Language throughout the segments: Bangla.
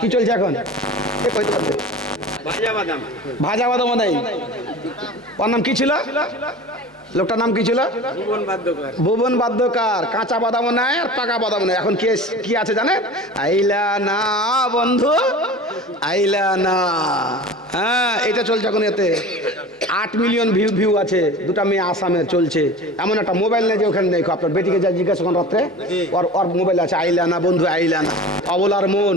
কি চলছে এখন? ভাজা বাদাম নাই ওর নাম কি ছিল? লোকটার নাম কি ছিল? ভুবন বাদ্যকার। কাঁচা বাদাম নাই আর পাকা বাদাম নাই। এখন কে কি আছে জানে আইলা না বন্ধু, আইলা না। হ্যাঁ এটা চলছে এখন এতে। আট মিলিয়ন ভিউ ভিউ আছে। দুটা মেয়ে আসামে চলছে। এমন একটা মোবাইল নেই যে ওখানে নেই। আপনার বেটিকে যা জিজ্ঞাসা করেন রাত্রে ওর ওর মোবাইল আছে আইলা না বন্ধু আইলা না। অবলার মন।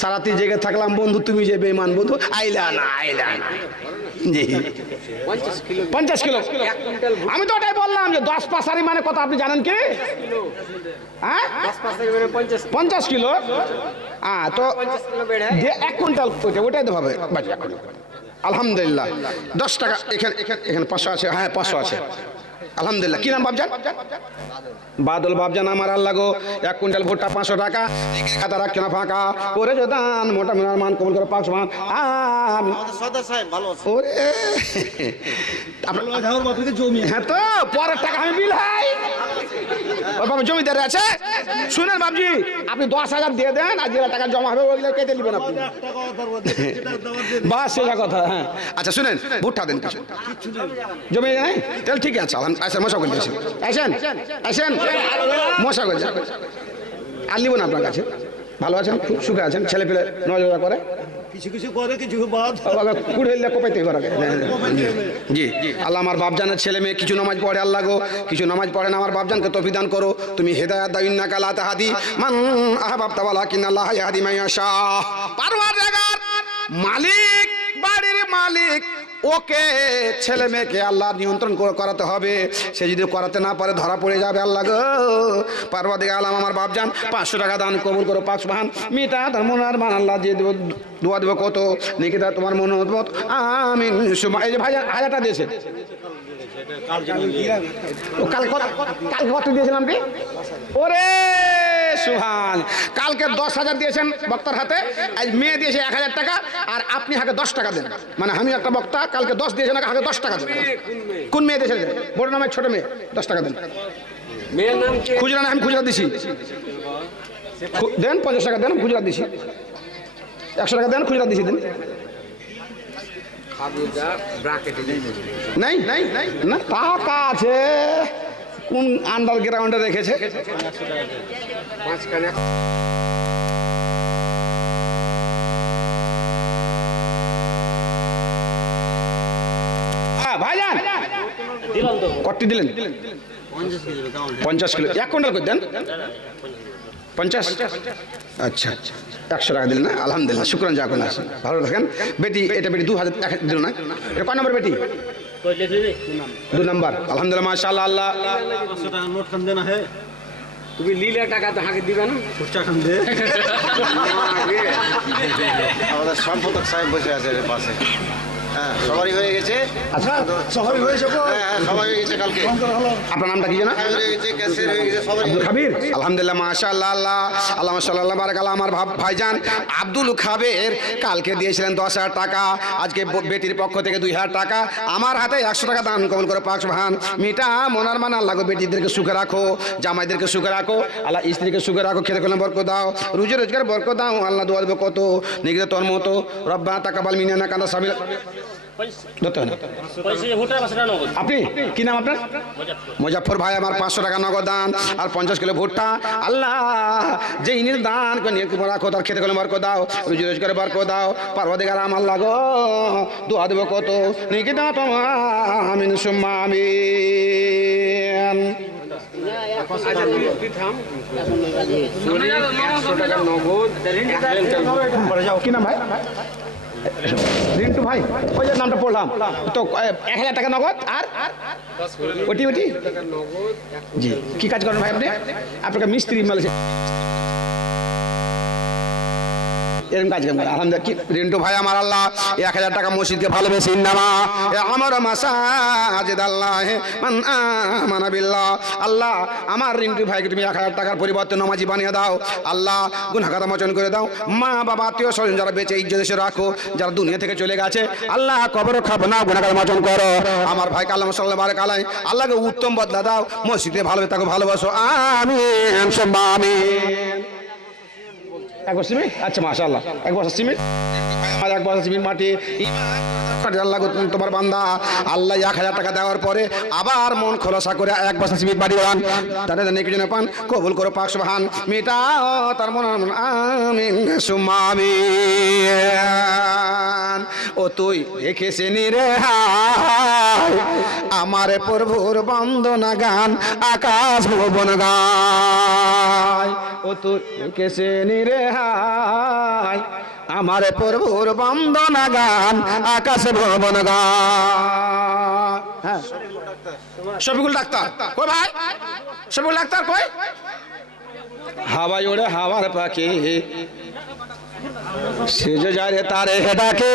সারাতি জেগে থাকলাম বন্ধু তুমি যে বেমান বন্ধু আইলা না আইলা না। পঞ্চাশ কিলো। আমি তো ওটাই বললাম যে দশ পাশারি মানে কত আপনি জানেন কি? হ্যাঁ? পঞ্চাশ কিলো। হ্যাঁ তো এক কুইন্টাল ওটাই তো হবে বাজি এক কুইন্টাল। আলহামদুলিল্লাহ। দশ টাকা এখানে এখানে পাঁচশো আছে। হ্যাঁ পাঁচশো আছে। আলহামদুলিল্লাহ। কি নাম বাবজান বাদল বাবজান আমার আল্লাহ গো এক কুইন্টাল ভুট্টা পাঁচশো টাকা। খাতা রাখছে না ফাঁকা? করে যে দান মোটা মিনার মান কবুল করে পাঁচশো মান। ওরে। জমি হ্যাঁ তো পরের টাকা আমি বিল হাই ওর বাবা জমিদার আছে? শুনেন বাবজি আপনি দশ হাজার দিয়ে দেন আর যেটা টাকা জমা হবে ওইগুলো কেটে নেবেন আপনি। বাস সেটা কথা হ্যাঁ। আচ্ছা শুনেন ভুট্টা দেন কিছু। জমি নাই? তাহলে ঠিক আছে আসেন মশা করলে আসেন। আসেন আসেন। মশা করছে আর নিব না আপনার কাছে। ভালো আছেন? খুব সুখে আছেন? ছেলে পেলে নজরা করে কিছু কিছু করে কিছু বাদ। কুড়ে কোপাইতে পারে জি আল্লাহ আমার বাপজানের ছেলে মেয়ে কিছু নামাজ পড়ে আল্লাহ গো কিছু নামাজ পড়ে না আমার বাপজানকে তফিদান করো। তুমি হেদায়াত দাও ইন্না কালা তাহাদি মান আহবাব তাওয়ালা কিন আল্লাহ মাইয়াশা পারওয়ারদিগার মালিক বাড়ির মালিক। ওকে ছেলে মেয়েকে আল্লাহ নিয়ন্ত্রণ করে করাতে হবে। সে যদি করাতে না পারে, ধরা পড়ে যাবে আল্লাহ গো। পার্বদিকে আলাম, আমার বাপজান, পাঁচশো টাকা দান কবুল করো পাঁচশো বাহান মিটা তার মনার মান, আল্লাহ দিয়ে দেবো, দোয়া দেবো কত। নিকিতা তোমার মন মত সুমা এই যে ভাই, হাজারটা দিয়েছে। কাল কত দিয়েছিলাম কি? ওরে! সুহান। কালকে দশ হাজার দিয়েছেন বক্তার হাতে আজ মেয়ে দিয়েছে এক হাজার টাকা আর আপনি হাতে দশ টাকা দেন। মানে আমি একটা বক্তা কালকে দশ দিয়েছেন হাতে দশ টাকা দেন। কোন মেয়ে দিয়েছেন বড় নামের ছোট মেয়ে দশ টাকা দেন। মেয়ের নাম খুচরা না আমি খুচরা দিছি। দেন পঞ্চাশ টাকা দেন খুচরা দিছি। একশো টাকা দেন খুচরা দিছি দেন। নাই নাই নাই না টাকা আছে। কোন আন্ডারগ্রাউন্ডে রেখেছে? পাঁচখানে হ্যাঁ ভাইজান! কটি দিলেন? পঞ্চাশ কিলো। এক কুইন্টাল করে দেন। পঞ্চাশ? আচ্ছা। আচ্ছা একশো টাকা দিলেন না? আলহামদুলিল্লাহ শুক্রান যা কোনো ভালো থাকেন। বেটি এটা বেটি দু হাজার এক দিল না? এটা কয় নম্বর বেটি? দু নম্বর। আলহামদুলিল্লাহ মাশাআল্লাহ আল্লাহ। আল্লাহ পাঁচশো টাকা নোট খান দেনা হে তুমি লিলে টাকা তো হাঁকে দিবে না? খুচরা খান দে। আমাদের সম্পাদক সাহেব বসে আছে পাশে। হ্যাঁ সবারই হয়ে গেছে। আচ্ছা সবারই হয়েছে হ্যাঁ হ্যাঁ সবাই হয়ে গেছে কালকে। আপনার নামটা কি জানা? হয়ে গেছে ক্যাশের হয়ে গেছে সবাই আব্দুল খাবির? আলহামদুলিল্লাহ আল্লাহ আল্লাহ আল্লাহ সাল্লাহ বারাক আল্লাহ আমার ভাব ভাইজান আব্দুল খাবের। কালকে দিয়েছিলেন দশ হাজার টাকা আজকে বেটির পক্ষ থেকে দুই হাজার টাকা। আমার হাতে একশো টাকা দান কবল করে পাঁচ ভান মিটা মনার মান আল্লাহ বেটিদেরকে সুখে রাখো জামাইদেরকে সুখে রাখো আল্লাহ স্ত্রীকে সুখে রাখো খেতে খেলে বরকত দাও রুজি রোজগার বরকত দাও আল্লাহ দোয়া দেবো কত নিগিয়ে তোর মতো রব্বা তাকাবাল মিনানা কান্দা সাবিল ধরতে হয় না। আপনি? কি নাম আপনার? মুজাফর ভাই আমার পাঁচশো টাকা নগদ দান আর পঞ্চাশ কিলো ভুট্টা। আল্লাহ যে ইনির দান করে রাখো তার খেতে করে বারকো দাও রুজি রোজগারে বারকো দাও। পার্বতী গারাম আল্লাহ গো দোয়া দেবো কত? নিকিতা তোমার আমিন সুম্মা কি নাম ভাই? রিন্টু ভাই, ওই যে নামটা পড়লাম তো এক হাজার টাকা নগদ, আর? ওটি ওটি? জি, কি কাজ করেন ভাই আপনি? আপনাকে মিস্ত্রি মালেছে এরকম কাজ কেমন? আলহামদুলিল্লাহ, কি রিন্টু ভাই আমার আল্লাহ এক হাজার টাকা মসজিদকে ভালোবেসে ইন্নামা এ আমার মাসাজেদ আল্লাহ হে মান আমানা বিল্লাহ। আল্লাহ, আমার রিন্টু ভাইকে তুমি এক হাজার টাকার পরিবর্তে নমাজি বানিয়ে দাও। আল্লাহ গুনাগাতা মোচন করে দাও। মা, বাবা, আত্মীয় স্বজন যারা বেঁচে ইজ্জত দেশে রাখো, যারা দুনিয়া থেকে চলে গেছে, আল্লাহ কবর খাব না গুনাগাতা মোচন করো। আমার ভাই কালাম সাল্লাহ বারে কালাই আল্লাহকে উত্তম বদলা দাও। মসজিদে ভালো তাকে ভালোবাসো। আমি সুম্মা আমিন এক বস্তা সিমেন্ট আচ্ছা মাশাআল্লাহ। এক বস্তা সিমেন্ট এক বছর সিমেন্ট মাটি আল্লাহ তোমার বান্দা, আল্লাহ এক হাজার টাকা দেওয়ার পরে আবার মন খোলসা করে এক বস্তা সিমেন্ট মাটি দান তাদের নেকি জন্য পান, কবুল করো পাক সুবহান। মিটাও তার মন আমিন সুম্মা ও তুই দেখেছে রে আমার প্রভুর বন্দনা গান, আকাশ ভুবন গায়। ও তুই দেখেছে রে হায় আমার প্রভুর বন্দনা গান আকাশ ভুবন গায় হ্যাঁ। ডাক্তার। কই ভাই? শফিকুল ডাক্তার, কই? হাওয়ায় ওড়ে হাওয়ার পাখি। সে যে যায় রে তারে হে ডাকে,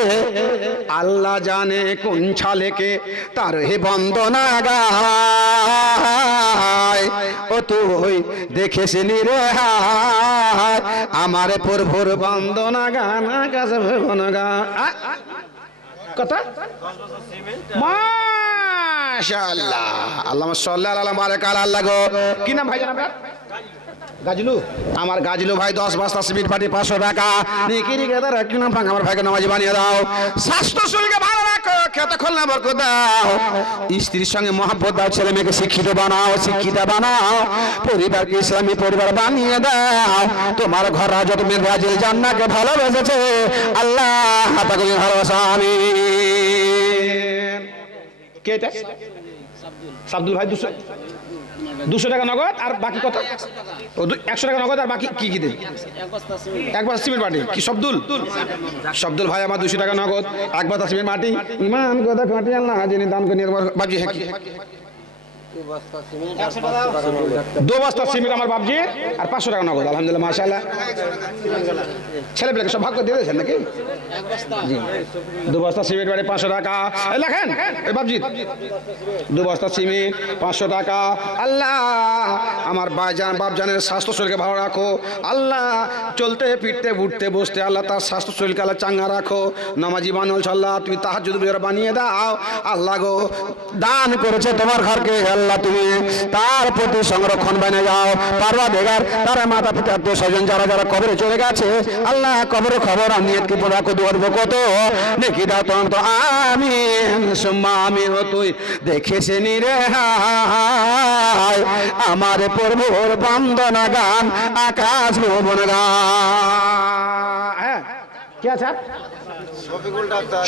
আল্লাহ জানে কোন ছালেকে, তার হে বন্দনা গায় ও তুই দেখেছিলি রে হায় আমার প্রভুর বন্দনা গান গাছ ভুবন গান কথা কথা মাশাআল্লাহ। আল্লাহ সাল্লাল্লাহু আলাইহি বারাক আল্লাহ গো। কি নাম ভাই জানাবেন? গাজলু। আমার গাজলু ভাই দশ বস্তা সিমেন্ট পাটি পাঁচশো টাকা। নিকিরি গেদার একটু নাম ভাঙ আমার ভাইকে নামাজি বানিয়ে দাও। স্বাস্থ্য শরীরকে ভালো রাখো খেতে খোলনা বরকত দাও। স্ত্রীর সঙ্গে মহাব্বত দাও ছেলে মেয়েকে শিক্ষিত বানাও শিক্ষিত বানাও। পরিবারকে ইসলামী পরিবার বানিয়ে দাও। তোমার ঘর যত মেয়ে রাজিল জান্নাকে ভালোবেসেছে। আল্লাহ তাকে ভালোবাসা আমি কে এটা? সাবদুল। ভাই, দুশো দুশো টাকা নগদ, আর বাকি কত? একশো টাকা নগদ, আর বাকি কি কি দেন? একবার সিমেন্ট মাটি। কি শব্দুল শব্দুল ভাই, আমার দুশো টাকা নগদ। একবার সিমেন্ট মাটি। ইমান কথা কাটি আল্লাহ দান করে নিয়ে বাবজি হ্যাঁ দু বস্তা সিমেন্ট আমার বাবজি আর পাঁচশো টাকা নগদ আলহামদুলিল্লাহ মাশাআল্লাহ। ছেলে পেলেকে সব ভাগ করে দিয়ে দিয়েছেন নাকি? জি। দু বস্তা সিমেন্ট বাড়ি পাঁচশো টাকা। এই লেখেন এই বাবজি দু বস্তা সিমেন্ট পাঁচশো টাকা। আল্লাহ আমার ভাইজান বাপজানের স্বাস্থ্য শরীরকে ভালো রাখো। আল্লাহ চলতে ফিরতে উঠতে বসতে আল্লাহ তার স্বাস্থ্য শরীরকে আল্লাহ চাঙ্গা রাখো। নামাজি বানল সাল্লাহ তুমি তাহার যদি বানিয়ে দাও। আল্লাহ গো দান করেছে তোমার ঘরকে। আল্লাহ তুমি তার প্রতি সংরক্ষণ বানিয়ে যাও। পারবা বেগার তার মাতা পিতা আত্মীয় স্বজন যারা যারা কবরে চলে গেছে, আল্লাহ কবরের খবর আমি কি রাখো দুয়ার কত? দেখি দাও তখন তো আমি আমি তুই দেখেছে রে আমার প্রভুর বন্দনা গান, আকাশ ভুবন গান। হ্যাঁ কি আছে?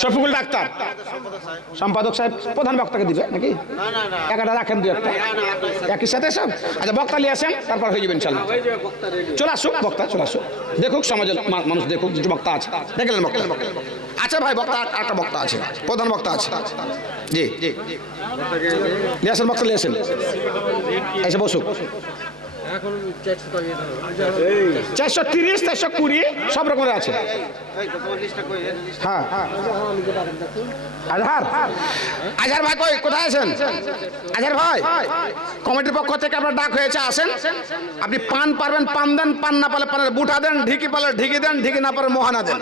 শফিকুল ডাক্তার। সম্পাদক সাহেব প্রধান বক্তাকে দিবে নাকি? একটা রাখেন দু একটা। একই সাথে সব? আচ্ছা বক্তা নিয়ে আসেন তারপর হয়ে যাবে ইনশাল্লাহ ওই যে বক্তা চলে আসুক বক্তা চলে আসুক। দেখুক সমাজের মানুষ দেখুক যে বক্তা আছে। দেখলেন বক্তা? আচ্ছা ভাই বক্তা একটা বক্তা আছে। প্রধান বক্তা আছে। জি জি। নিয়ে আসেন বক্তা নিয়ে আসেন। এসে বসুক। চারশো হবে। চারশো তিরিশ চারশো কুড়ি সব রকমের আছে। কই? এর লিস্ট হ্যাঁ। আজহার। আজহার ভাই কই? কোথায় আছেন? আজহার ভাই। কমিটির পক্ষ থেকে আপনার ডাক হয়েছে আসেন। আপনি পান পারবেন পান দেন পান না পারলে পানের বুটা দেন ঢিকি পারলে ঢিকি দেন ঢিকি না পারলে মোহানা দেন।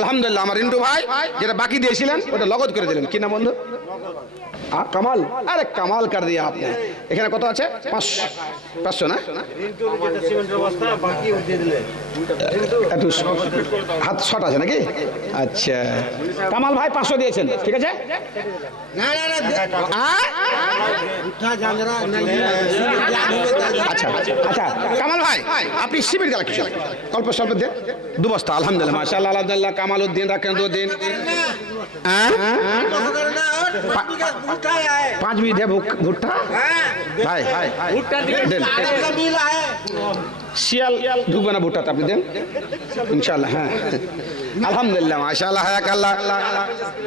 আলহামদুলিল্লাহ আমার রিন্টু ভাই যেটা বাকি দিয়েছিলেন ওটা লগদ করে দিলেন। কি না বন্ধু? কামাল। আরে কামাল কার দিয়ে আপনি এখানে কত আছে পাঁচশো পাঁচশো না হাত শর্ট আছে নাকি আচ্ছা কামাল ভাই পাঁচশো দিয়েছেন ঠিক আছে? আচ্ছা আচ্ছা কামাল ভাই আপনি শিবির গেল কিছু অল্প স্বল্প দেন দু বস্তা আলহামদুলিল্লাহ মাশাআল্লাহ আলহামদুলিল্লাহ কামাল উদ্দিন রাখেন দুদিন হ্যাঁ? পাঁচ বিঘে ভুট্টা ভাই ভাই দেন শিয়াল ঢুকবে না ভুট্টাতে আপনি দেন ইনশাল্লাহ হ্যাঁ আলহামদুলিল্লাহ মাশাআল্লাহ হায়াক আল্লাহ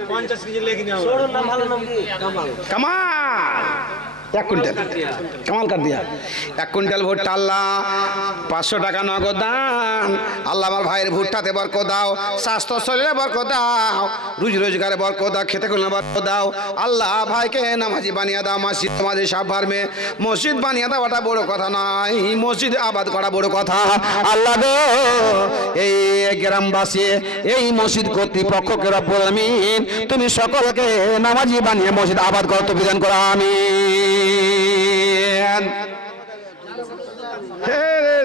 50 কেজি লেগে এক কুইন্টাল। কামাল কার দিয়া। এক কুইন্টাল ভুট্টা আল্লাহ, পাঁচশো টাকা নগদ দান। আল্লাহ আমার ভাইয়ের ভুট্টাতে বরক দাও, স্বাস্থ্য শরীরে বরক দাও, রুজি রোজগারে বরক দাও, খেতে করলে বরক দাও। আল্লাহ ভাইকে নামাজি বানিয়ে দাও, মসজিদ তোমাদের সব ফার্মে মসজিদ বানিয়ে দেওয়াটা বড় কথা নয়, মসজিদ আবাদ করা বড় কথা। আল্লাহ গো, এই গ্রামবাসী, এই মসজিদ কর্তৃপক্ষকে রব্বুল আমিন তুমি সকলকে নামাজি বানিয়ে মসজিদ আবাদ করতে বিধান করা, আমিন।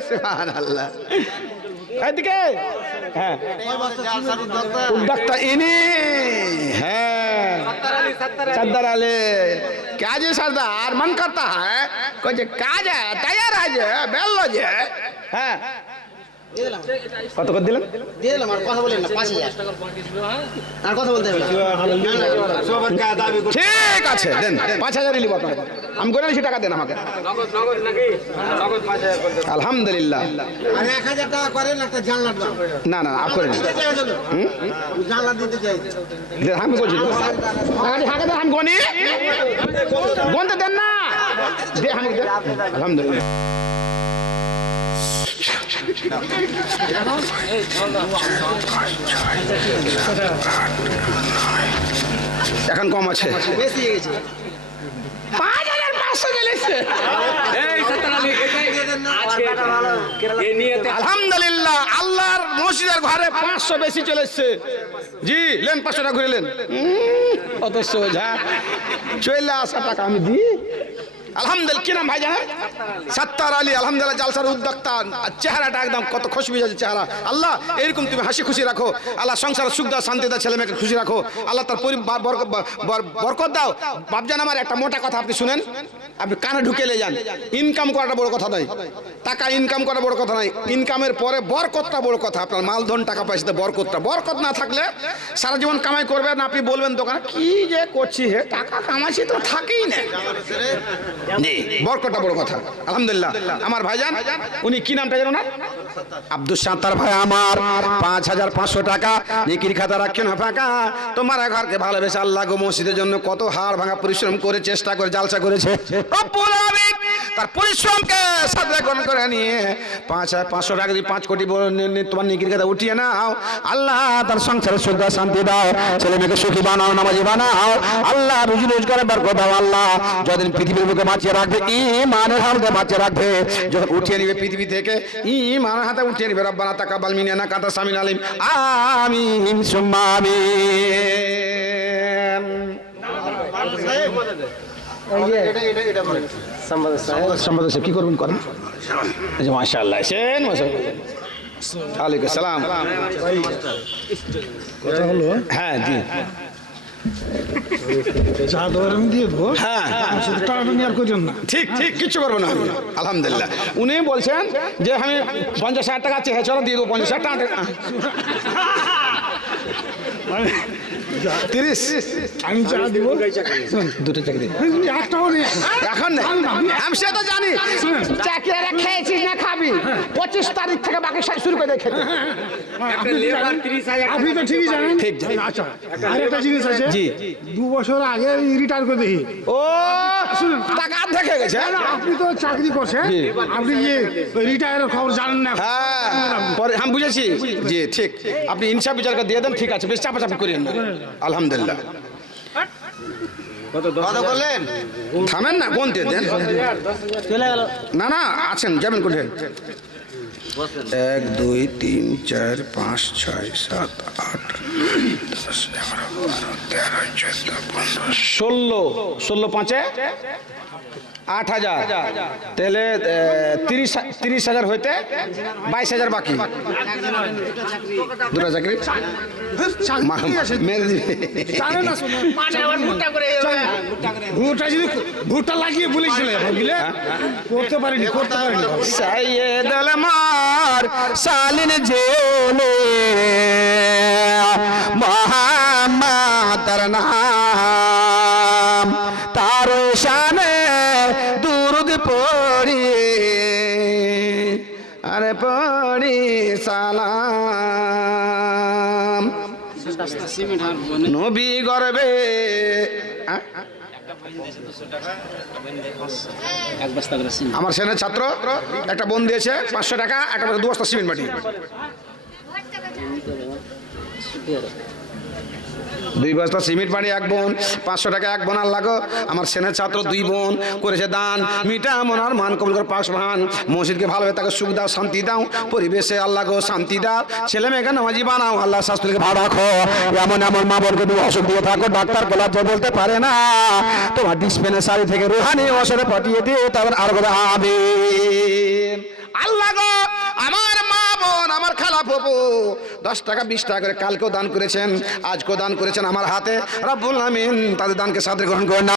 সুবহানাল্লাহ এদিকে হ্যাঁ উদ্যোক্তা ইনি হ্যাঁ सत्तर वाले क्या जी सरदार मन करता है कुछ काज है तैयार है जे बेल लो जे হ্যাঁ কত করে দিলেন? দিয়ে দিলাম আর কথা বলেন না পাঁচ আর কথা বলতে হবে ঠিক আছে দেন পাঁচ হাজারই নিব আপনার আমি করে বেশি টাকা দেন আমাকে। আলহামদুলিল্লাহ। না না আর আমি বলছি আমি গনতে দেন না। আলহামদুলিল্লাহ। এখন কম আছে। বেশি পাঁচ হাজার পাঁচশো আলহামদুলিল্লাহ আল্লাহর মসজিদের ঘরে পাঁচশো বেশি চলে এসছে। জি লেন পাঁচশো টাকা ঘুরে লেন। অত সোজা চলে আসা টাকা আমি দিই। আলহামদুলিল্লাহ, কি নাম ভাই জানেন? সত্তার আলী, আলহামদুলিল্লাহ, জালসার উদ্যোক্তা। আর চেহারাটা একদম কত খুশি যাচ্ছে চেহারা। আল্লাহ এরকম তুমি হাসি খুশি রাখো। আল্লাহ, সংসার সুখ দাও, শান্তি দাও ছেলে মেয়েকে খুশি রাখো। আল্লাহ, তার বরকত বর- বরকত দাও। বাপজান, আমার একটা মোটা কথা আপনি শুনেন। আপনি কানে ঢুকে লে যান। ইনকাম করাটা বড় কথা নয়। টাকা ইনকাম করা বড় কথা নয়। ইনকামের পরে বরকতটা বড় কথা। আপনার মালধন টাকা পয়সাতে বরকতটা। বরকত না থাকলে সারা জীবন কামাই করবেন আপনি বলবেন দোকানে, কি যে করছি হে? টাকা কামাইছি তো থাকেই না। জি। বড় কথা। আলহামদুলিল্লাহ। আমার ভাইজান, উনি কি নামটা জানো না? আব্দুল ভাই আমার। পাঁচ হাজার পাঁচশো টাকা। নিকির খাতা ফাঁকা। তোমার ঘরকে ভালোবেসে আল্লাহ গো মসজিদের জন্য কত হাড় ভাঙা পরিশ্রম করে, চেষ্টা করে, জালসা করেছে। তার পরিশ্রমকে গ্রহণ করে নিয়ে পাঁচ হাজার পাঁচশো টাকা দিয়ে পাঁচ কোটি তোমার নিকির খাতা উঠিয়ে নাও, আল্লাহ তার সংসারে সুখ শান্তি দাও। ছেলে মেয়েকে সুখী বানাও, নামাজি বানাও। আল্লাহ রুজি রোজগারে বার দাও, আল্লাহ। যতদিন পৃথিবীর বুকে বাঁচিয়ে রাখবে ইমানের হাতে বাঁচিয়ে রাখবে। যখন উঠিয়ে নিবে পৃথিবী থেকে ইমানের হাতে উঠিয়ে নিবে রব্বানা তাকাব্বাল মিনানা কাতা সামিন আলিম। আমিন সুম্মা আমিন। সাহেব কি করবেন করেন? সালাম। কথা হলো হ্যাঁ জি। যা দেওয়ার আমি দিয়ে দেবো। হ্যাঁ। শুধু আর করেন না। ঠিক ঠিক কিচ্ছু করব না। আলহামদুলিল্লাহ। উনি বলছেন যে আমি পঞ্চাশ হাজার টাকা চেহে চলো দিয়ে দেবো পঞ্চাশ হাজার টাকা। তিরিশ। আমি যা দিব। দুটো চাকরি একটাও এখন আমি সে তো জানি। চাকরিরা খেয়েছিস না খাবি? পঁচিশ তারিখ থেকে বাকি সব শুরু করে খেতে। আপনি তো ঠিকই জানেন। ঠিক আচ্ছা আর একটা জিনিস আছে। জি। দু বছর আগে রিটায়ার করে দেখি। ও টাকা অর্ধেক হয়ে গেছে। আপনি তো চাকরি করছেন। আপনি রিটায়ারের খবর জানেন না? হ্যাঁ পরে আমি বুঝেছি। জি ঠিক। আপনি ইনসাফ বিচার করে দিয়ে দেন ঠিক আছে বেশ চাপাচাপি করিয়েন না আলহামদুলিল্লাহ। থামেন না গুনতে দেন? না না আছেন যাবেন কোথায়? এক দুই তিন চার পাঁচ ছয় সাত আট দশ এগারো বারো তেরো চোদ্দ পনেরো ষোলো ষোলো পাঁচে? আট হাজার। তাহলে তিরিশ তিরিশ হাজার হইতে বাইশ হাজার বাকি। দুটা চাকরি। মা- মেরে দিবে। জানেন না শুনুন ভুট্টা যদি ভুট্টা লাগিয়ে বলেছিল বুঝলে করতে পারিনি করতে পারিনি। সৈয়দ আলমার সালিন জেলে মোহাম্মদ নাম পড়ি, আরে পড়ি সালাম। নবী গর্বে, আমার সেনের ছাত্র, একটা বোন দিয়েছে পাঁচশো টাকা, একটা দু বস্তা সিমেন্ট মাটি দুই বস্তা সিমেন্ট বাড়ি, এক বোন, পাঁচশো টাকা এক বোন আর লাগো। আমার সেনের ছাত্র দুই বোন, করেছে দান। মিটা মনার মান কবল করে পাশ ভান মসজিদকে ভালোভাবে তাকে সুখ দাও, শান্তি দাও, পরিবেশে আল্লাহ গো শান্তি দাও। ছেলে মেয়েকে নামাজি বানাও, আল্লাহ শাস্ত্রীকে ভালো রাখো। এমন এমন মা বোনকে তুমি অসুখ দিয়ে থাকো, ডাক্তার গোলাপ বলতে পারে না। তোমার ডিসপেন্সারি থেকে রুহানি ওষুধে পাঠিয়ে দিয়ে তারপর আর করে আমিন। আল্লাহ গো, আমার আমার খালা ফপু। দশ টাকা, বিশ টাকা করে কালকেও দান করেছেন, আজকেও দান করেছেন আমার হাতে। রব্বুল আমিন তাদের দানকে সাথে গ্রহণ করে না